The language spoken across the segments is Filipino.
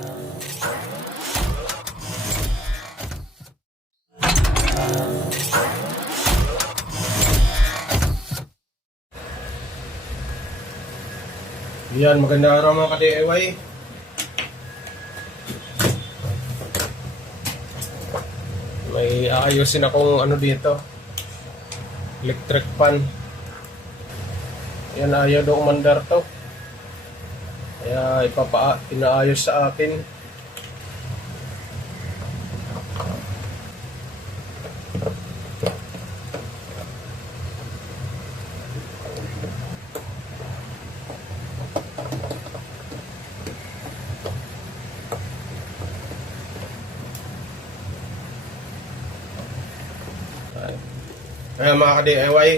Yan, magandang araw mga ka-DIY. May aayusin akong ano dito. Electric fan. Yan, ayaw daw umandar to. Kaya ipapa inaayos sa akin. Kaya mga ka-DIY,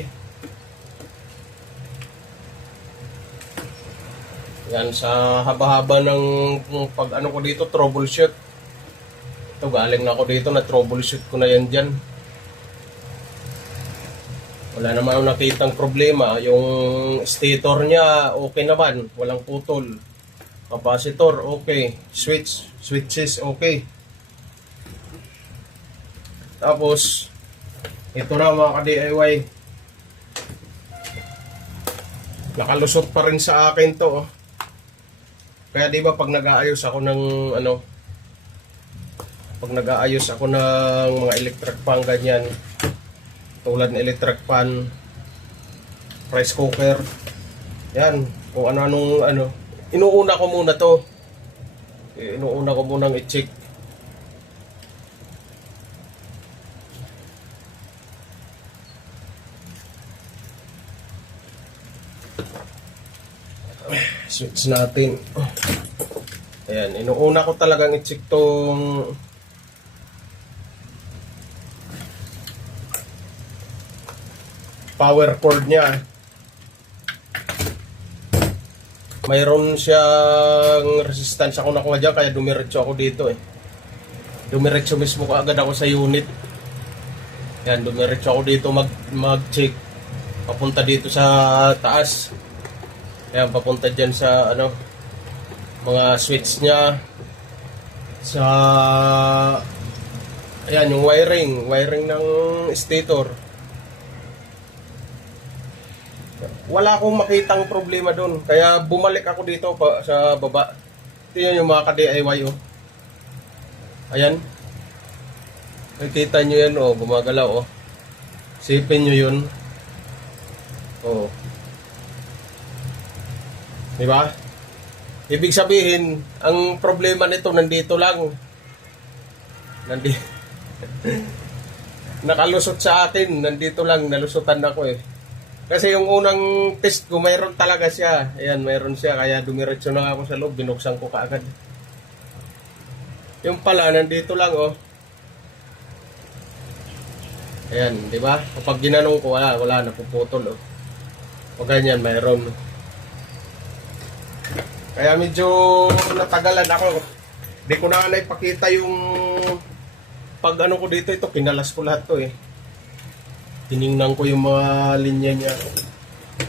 yan sa haba-haba ng pag ano ko dito, troubleshoot. Ito galing na ako dito na troubleshoot ko na yan dyan. Wala naman akong nakitang problema. Yung stator niya, okay naman. Walang putol. Capacitor, okay. Switch, switches, okay. Tapos, ito na mga ka-DIY. Nakalusot pa rin sa akin to. Oh. Kaya di ba pag nag-aayos ako ng ano, pag nag-aayos ako ng mga electric fan ganyan, tulad ng electric fan, rice cooker, yan, kung ano-anong ano, inuuna ko muna to. Inuuna ko munang i-check switch natin. Ayan, inuuna ko talagang i-check tong power cord niya. Mayroon siyang resistance ako nakuha dyan, kaya dumiretso ako dito eh. Dumiretso mismo ko agad ako sa unit. Yan, dumiretso ako dito mag, mag-check. Papunta dito sa taas. Ayan, papunta dyan sa ano, mga switch niya. Sa, ayan, yung wiring, wiring ng stator. Wala akong makitang problema doon. Kaya bumalik ako dito pa, sa baba. Tingnan yung mga ka-DIY oh. Ayan. Nakikita nyo yan oh, gumagalaw oh. Sipin nyo yun. Oh. Di ba? Ibig sabihin, ang problema nito nandito lang. Nandi Nakalusot sa akin, nandito lang, nalusutan ako eh. Kasi yung unang test ko, mayroon talaga siya. Ayan, mayroon siya. Kaya dumiretso na ako sa loob, binuksan ko kaagad. Yung pala, nandito lang oh. Ayan, di ba? Kapag ginanong ko, wala, wala, napuputol oh. O ganyan, mayroon. Kaya medyo natagalan ako. Hindi ko na naipakita yung pag ano ko dito, ito, pinalas ko lahat to eh. Tiningnan ko yung mga linya niya.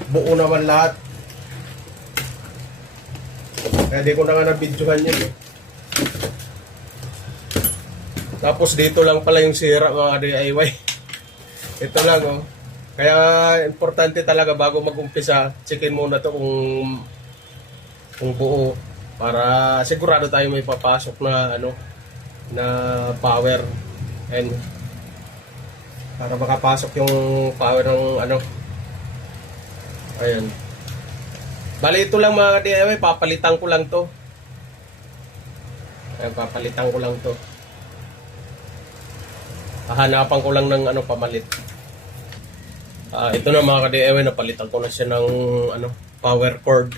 Buo naman lahat. Kaya di ko na nga nabidyohan yun eh. Tapos dito lang pala yung sira mga DIY. Ito lang oh. Kaya importante talaga bago mag-umpisa, checkin muna to kung kung buo para sigurado tayo may papasok na ano na power and para makapasok yung power ng ano. Ayan bali ito lang mga DIY papalitan ko lang to. Ayan papalitan ko lang to. Hahanapan ko lang ng ano pamalit. Ah, ito na mga ka-DIY napalitan ko na siya ng ano power cord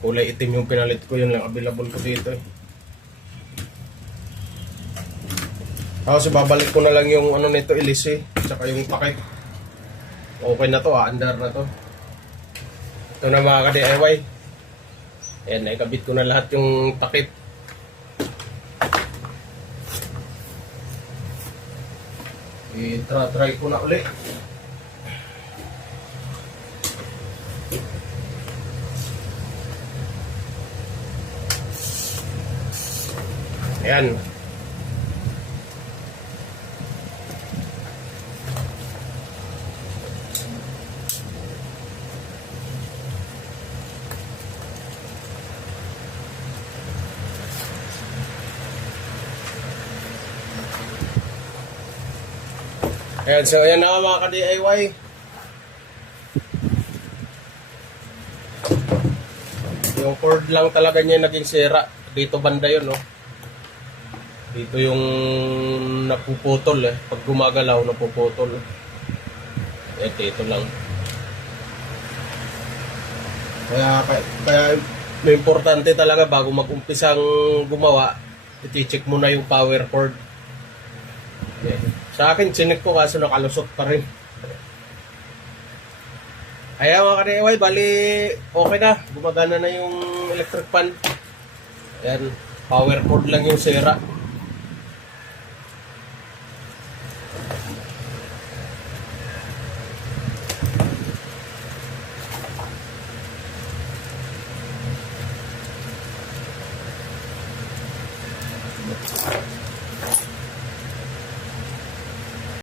kulay itim yung pinalit ko yun lang available ko dito eh. Tapos babalik ko na lang yung ano nito ilisi tsaka yung pakay okay na to ah andar na to. Ito na mga ka-DIY ayan naikabit ko na lahat yung takip. I-try ko na ulit Ayan. Ayan, so ayan na mga ka-DIY. Yung cord lang talaga niya naging sira. Dito banda yun, no? Dito yung napuputol eh. Pag gumagalaw, napuputol. Eh, dito lang. Kaya, kaya, may importante talaga bago mag-umpisang gumawa, i-check mo na yung power cord. Eh, Sa akin, chinik ko kaso nakalusot pa rin. Kaya mga ka-DIY, bali okay na. Gumagana na yung electric fan. Ayan, power cord lang yung sira.